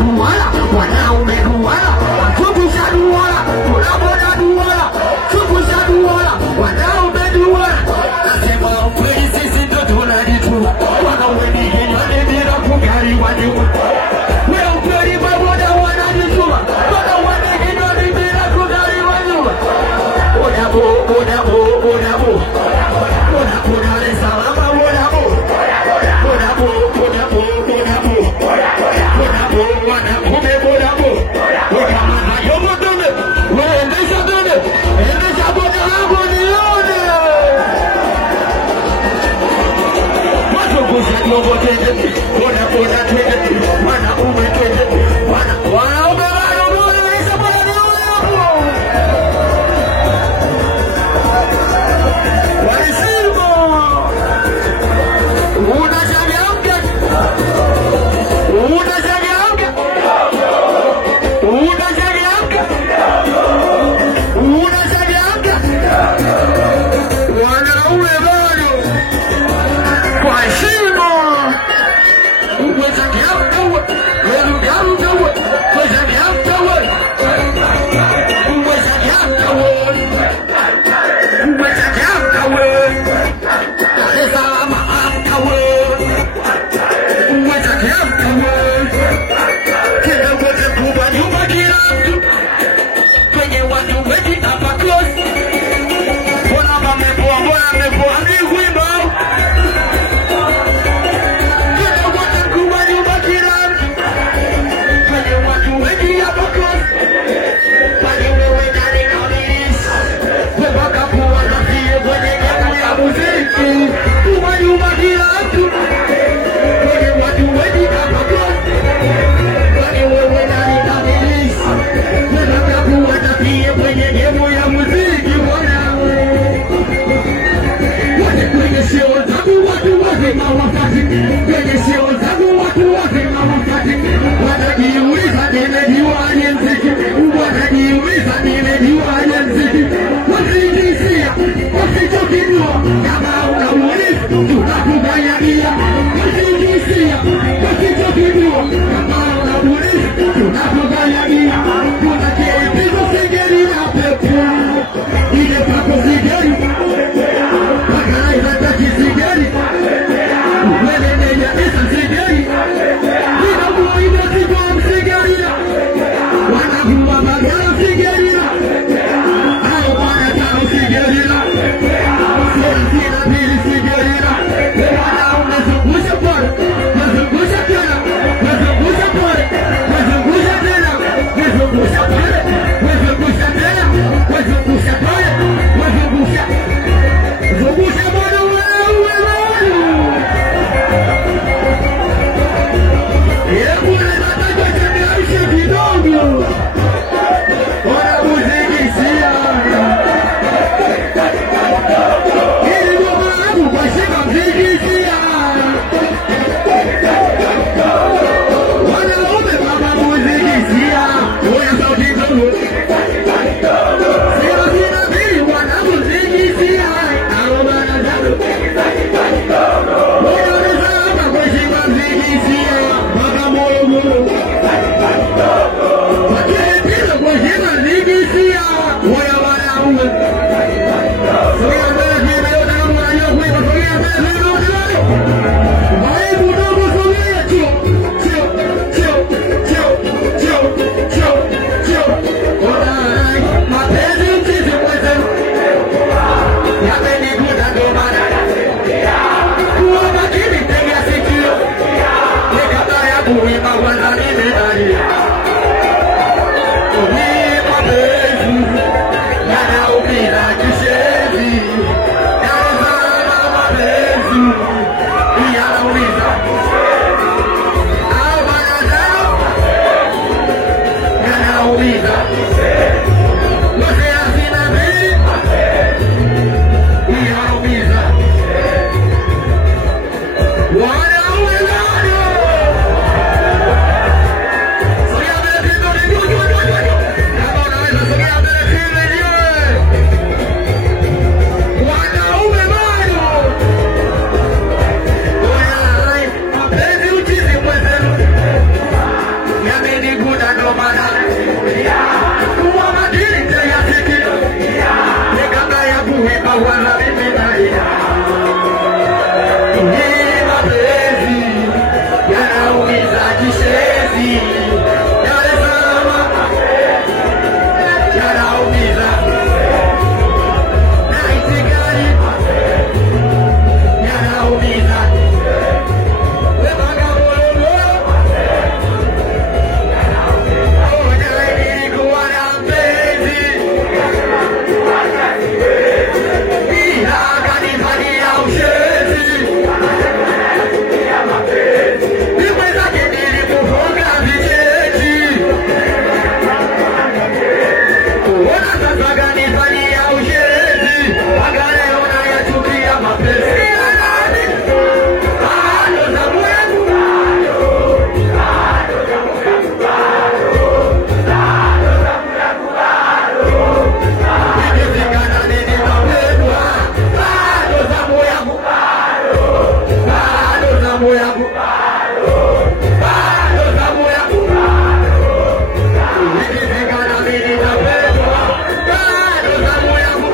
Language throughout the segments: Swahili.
duara, wanaume duara, zungusha duara, tunapoona duara, zungusha duara, wanaume duara. Nasema ukweli sisi ndo tunajituma, wanaume ni kinywa bila kugari wanyuma. Wewe ukweli maboda wanajituma, wanaume ni kinywa bila kugari wanyuma. Bodabu, bodabu, bodabu, bodabu, Dar es Salaam, bodabu, bodabu, bodabu, bodabu, bodabu, wanaume bodabu, wakamana yomo done, waendesha done, endesha boda wangu nione. Wazungusha yomo tende, boda boda tende, wanaume tende, wanaume wanaume endesha boda nione hapo. Waisimo, unashangamka, unashangamka, unashangamka, unashangamka. Wanaume bado kwa heshima, unashangamka wewe, unashangamka wewe, unashangamka wewe, unashangamka wewe, unashangamka wewe. Dar es Salaam amka wewe, unashangamka wewe. Kila wote kubwa nyuma kila mtu, kwenye watu wengi hapa close. Mbona mmepoa ni wimbo. Kila wote kubwa nyuma kila mtu, kwenye watu wengi hapa close. Kwani wewe nani kabisa? Wewe kapoa na vile kwenye gemu ya muziki. Kubwa nyuma kila mtu, kwenye watu wengi hapa close. Kwani wewe nani kabisa? Wewe kapoa na vile kwenye gemu ya muziki mwanangu. Wote kwenye show zangu watu wote mawakati, kwenye show zangu watu wote mawakati. Wanajiuliza nimejuaje mziki, wanajiuliza nimejuaje mziki. Wasijisia, wasichokijua, kama unauliza tunakuganyagia. Wasijisia, wasichokijua, kama unauliza tunakuganyagia. Tunakiipiza sigeri na pepo, ile pako sigeri, wakaiza taki sigeri, uweleneja isa sigeri, ina muaida sigom sigeri, wanakuwa bagara sigeri, au wanatano sigeri, sina pili sigeri, wanaume zungusha pole, wazungusha tena, wazungusha pole, wazungusha tena, wazungusha pole, wazungusha tena, wazungusha pole, wazungusha, zungusha bwana wewe. Hebu nataka changamshe kidogo. Bora muziki sia. Ili ngoma yangu kwa shika muziki sia. Wanaume baba muziki sia. Oya sauti ndogo. Sina pili wana muziki sia. Arobana zalo. Bora nizama kwa shika muziki sia. Baba moyo moyo. Wakile pila kwa shika muziki sia. Oya wanaume. Sogea mbele hivi yote kama unajua kuimba. Sogea mbele hivi yote wale. Waibu ndogo sogea chio. Chio. Chio. Chio. Chio. Chio. Chio. Alright. Mapenzi mchizi mwenzenu. Yamenikuta ndo maana. Kuwa makini tega sikio. Ni kabla ya kuimba kwanza nimedalia. Ni mapenzi yanaumiza kishenzi. Dar es Salaam mapenzi yanaumiza. Au manazao yanaumiza. Wote hazina mbili yanaumiza. Wanaume bado. Sogea mbele kidogo. Kama unaweza sogea mbele kidogo. Wanaume bado. Oya, mapenzi uchizi mwenzenu. nini kuna ndo maana kuwa madini tena siki nikanga ya kuipa wala mimi naia ni mapenzi yanaumiza kishezi yale salama yanaumiza na itikari yanaumiza webaga bololo onaini kuwa na mpenzi ila kanifanyia ushezi nimwezake nilimufunga vichechi kuona sasa kanifanyia ushezi mpaka leo nayachukia mapenzi bado zamu yangu ikifika na nini mapendwa bado zamu yangu bado zamu yangu bado zamu yangu ikifika na nini mapendwa bado zamu yangu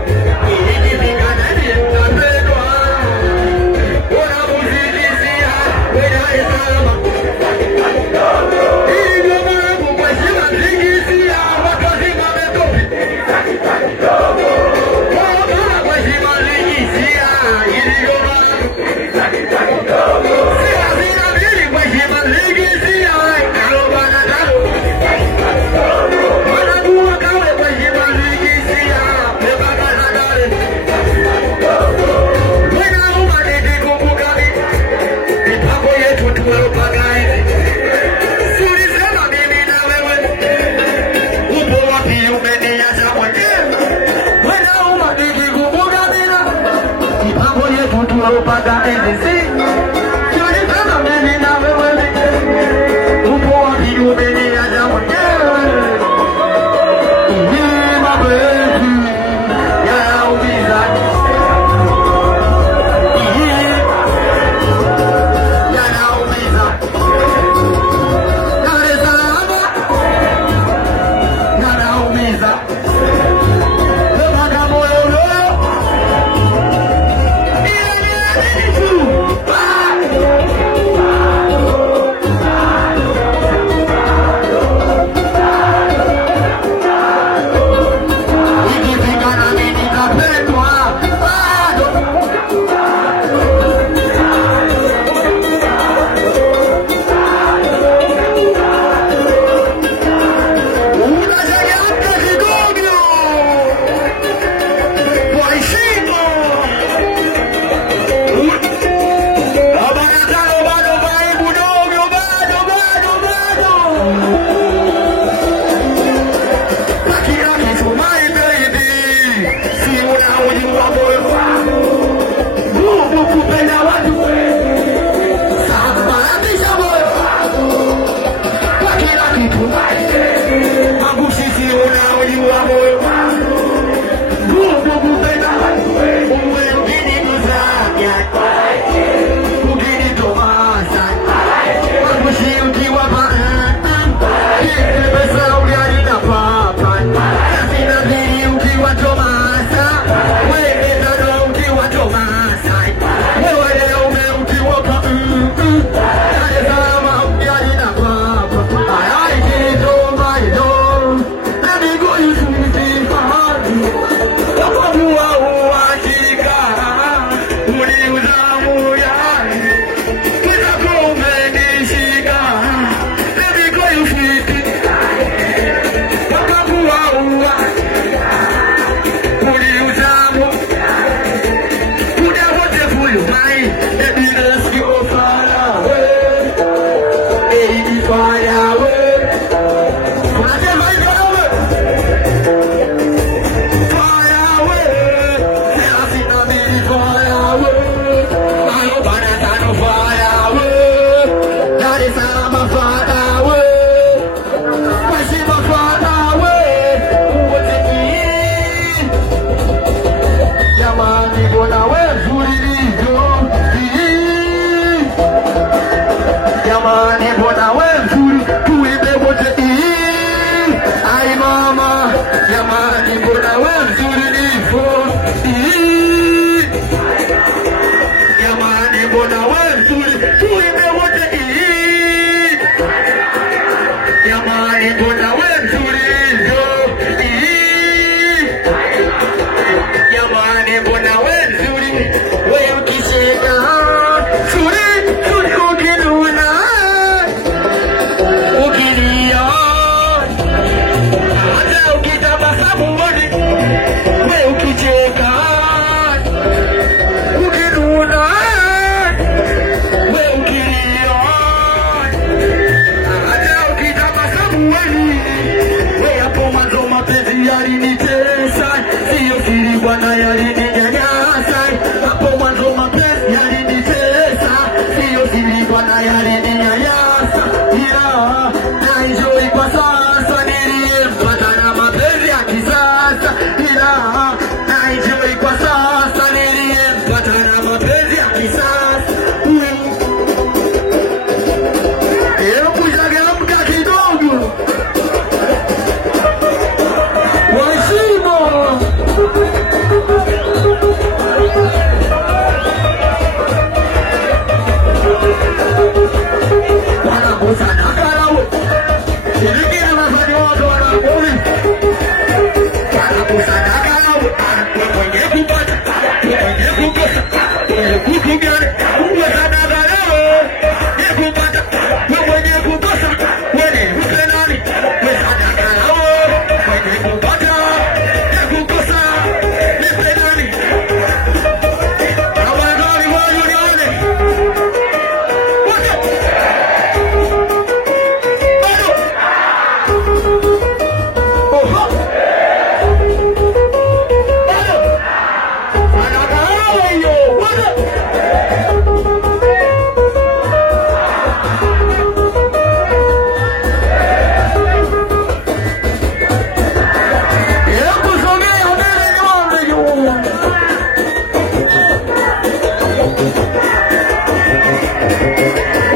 ikifika na nini mapendwa unamuzidishia wenaye salama hivyo mwanangu kwa shima zingisia watu wazima mekopi mwana kwa shima zingisia hivyo mwanangu sila zina mbili kwa shima zingisia alobana talo mwanangu wakawe kwa shima zingisia mepaka zadale wena umaniki kumbuka mipango yetu tulopanga hivi tulisema mimi na wewe upo wapi umeniacha mwenyewe wena umaniki kumbuka mipango yetu tulopanga hivi tulisema mimi na wewe upo wapi umeniacha mwenyewe ni mapenzi yanaumiza yanaumiza yale salama yanaumiza webaga bololo ile tu ikifika na mimi napendwa bado unachangamka kidogo kwa heshima kulipitia kisasi. Hebu changamka kidogo. Washimo. Wanakusana karau. Ilikia nafani watu wanakuzi. Wanakusana karau. Mwenye kupata. Mwenye kukosa. Mwenye kukugane. Wanakusana karau. Mwenye kupata. Mwenye kukosa. Mwenye kukenani. Wanakusana karau. Mwenye kupata. Mwenye kukosa. Nipenani. Abadani waju nione. Watu. Oho. Anagawa hiyo. Watu. Hebu sogea mbele nione juu.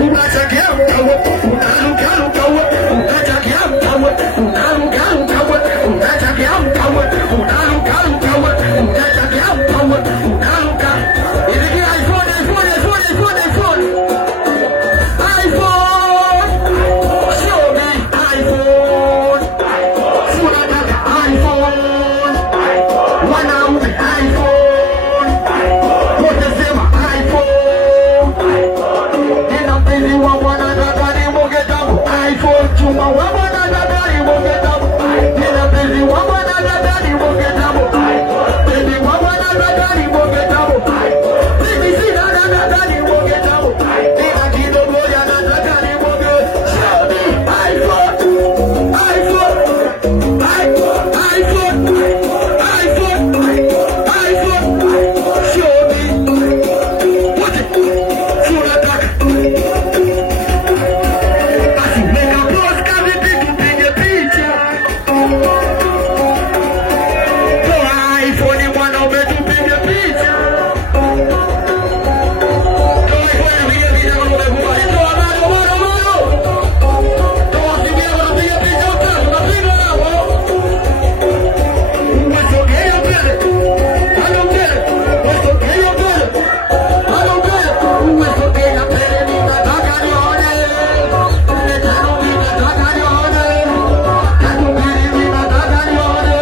Unachakia mtawe, unaruka rukawe, unachakia mtawe, unaruka rukawe, unachakia mtawe, unaruka rukawe, unachakia mtawe, unaruka. Hivi iPhone. Show me iPhone. Unataka iPhone. Wanaume iPhone. Wote sema iPhone. Nina mpenzi wa mwanadada ni mongetamu iPhone. Chuma wa mwanadada ni mongetamu. Nina mpenzi wa mwanadada ni mongetamu. Mpenzi wa mwanadada ni mongetamu. Mimi sina dada ni mongetamu. Nina kidogo ya dada ni mongetamu. Show me iPhone. iPhone. Show me. What? Unataka. Basi weka pose kazi tupige picha. Toa iPhone mwanaume tupige picha. Toa iPhone tupige picha kama umekubali. Toa bado. Toa simu yako tupige picha tunapiga hapo. Umesogea mbele. Halo mbele. Umesogea mbele. Halo mbele. Umesogea mbele ninataka nione. Ungetano ninataka nione. Tatu mbili ninataka nione.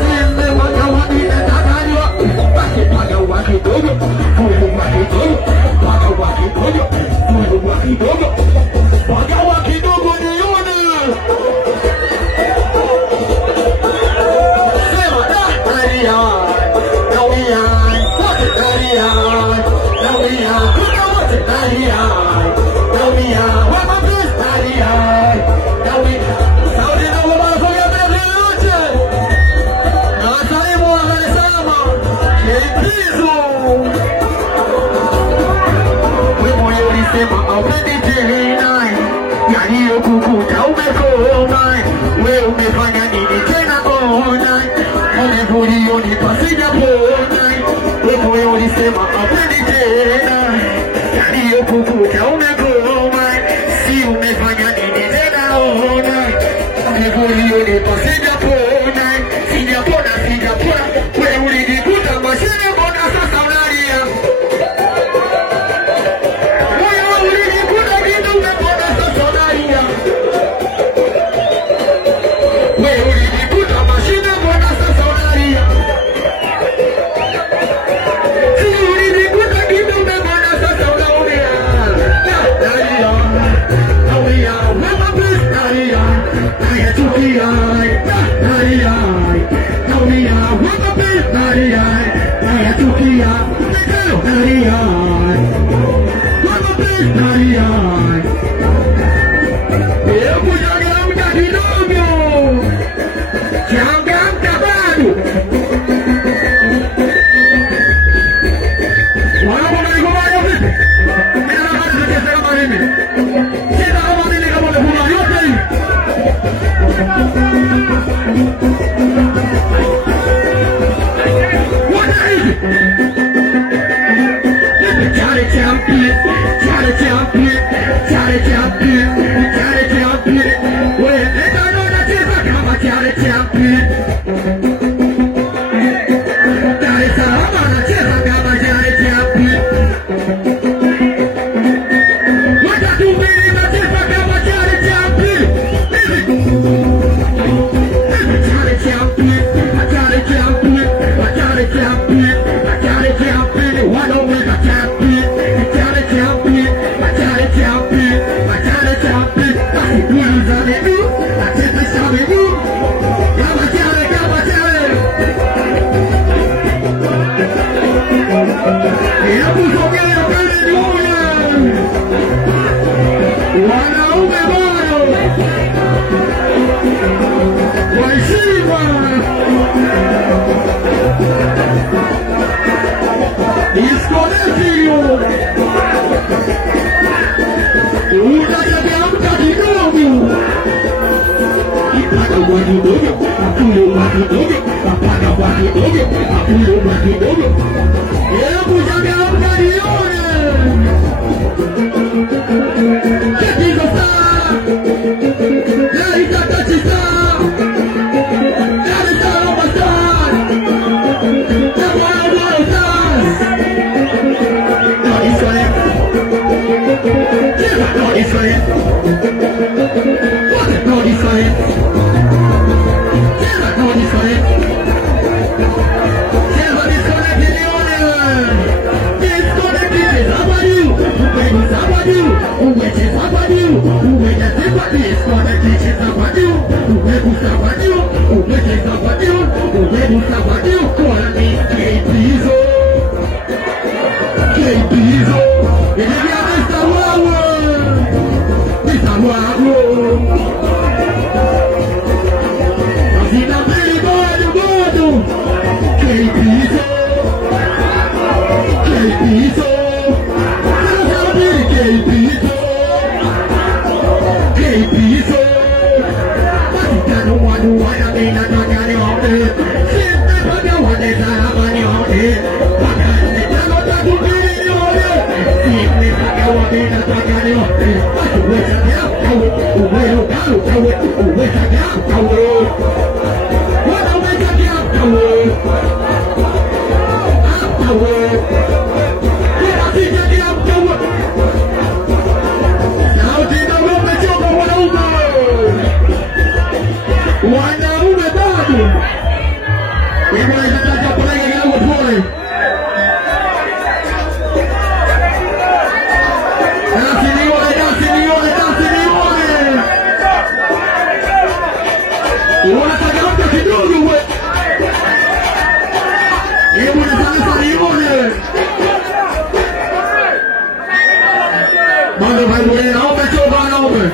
Simbe wakawa ninataka nione. Basi paga wa kidogo. Mungu wa kidogo. Paga wa kidogo. Mungu wa kidogo. Paga wa kidogo nione. Sema da. Maria. Maria. What? Maria. Maria. What? Maria. Maria. What my best? Maria. Maria. Saudi na baba foga mbele yote. Na wasalimu wa Dar es Salaam. Kipizo. Wewe ulisema aupendi tena. Yaliyokukuta umekoma. Wewe umefanya nini tena ona? Ulionipa sijapona. Wewe ulisema aupendi tena. Yaliyokukuta umekoma. Si umefanya nini tena ona? Ulionipa sijapona. Sijapona. Wewe ulijikuta mashine mbona sasa unalia? Wewe ulijikuta kitu umepona sasa unalia. Wewe ulijikuta mashine mbona sasa unalia? Si ulijikuta kitu umepona sasa unalia. kwa juu, umecheza kwa juu, umecheza kwa disco na kicheza kwa juu, umegusa kwa juu, umecheza kwa juu, umegusa kwa juu, kwa ni KPizo. KPizo. Ingia Mr. Wawo. Mr. Wawo. Asina mbili godo. KPizo. KPizo. KPizo. KPizo. Masikano wadu wanamina nanyani wate. Sinte pake wane zahabani wate. Pakane tano takubiri wate. Sinte pake wamina takani wate. Uweza kawe, uweza kawe, uweza kawe. Wana uweza kawe. Kawe. Wanaume bado wewe unataka kupeleka kidogo pole. Unataka mtu kidogo wewe. Hebu nifanye nione. Bado bado naomba toba naomba.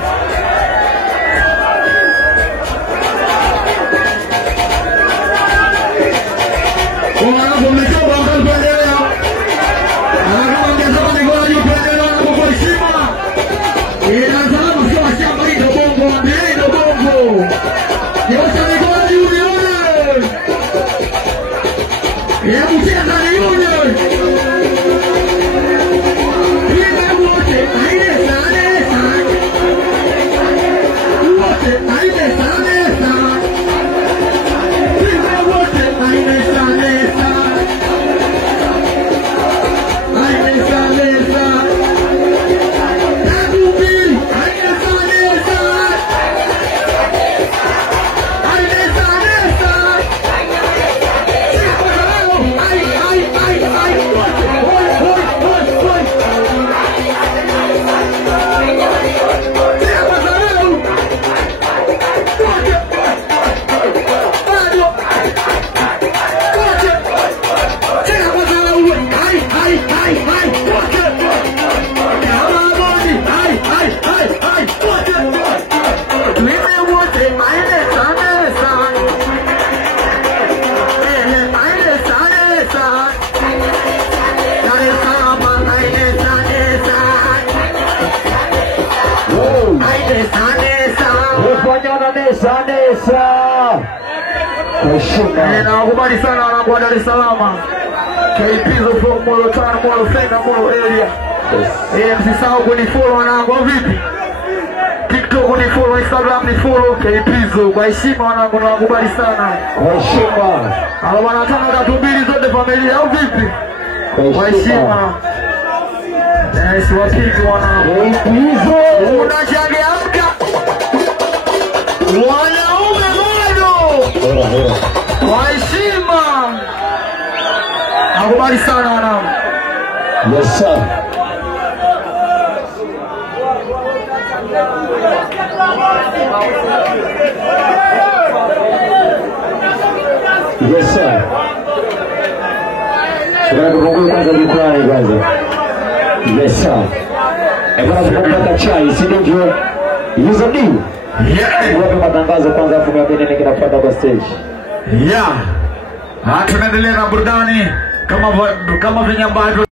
Nakubali sana wanangu wa Dar es Salaam. KPizo from Molo Town, Molo Fenda, Molo area. Msisahau kunifollow wanangu vipi? TikTok unifollow, Instagram unifollow KPizo. Kwa heshima wanangu nakubali sana. Kwa heshima. Hao wanataka tatumbili zote familia au vipi? Kwa heshima. Siwapigi wanangu. KPizo. Unachangia mka. Wanaume bado. Kwa heshima. Nakubali sana wanangu. Yes sir. Yes sir. Tunataka kwanza jukwani kwanza. Yes sir. Ebana kupata chai si ndio? Hizo ndio. Yeah. Wapi matangazo kwanza afu mimi nini kinafuata kwa stage. Yeah. Tunaendelea na burudani kama venye ambavyo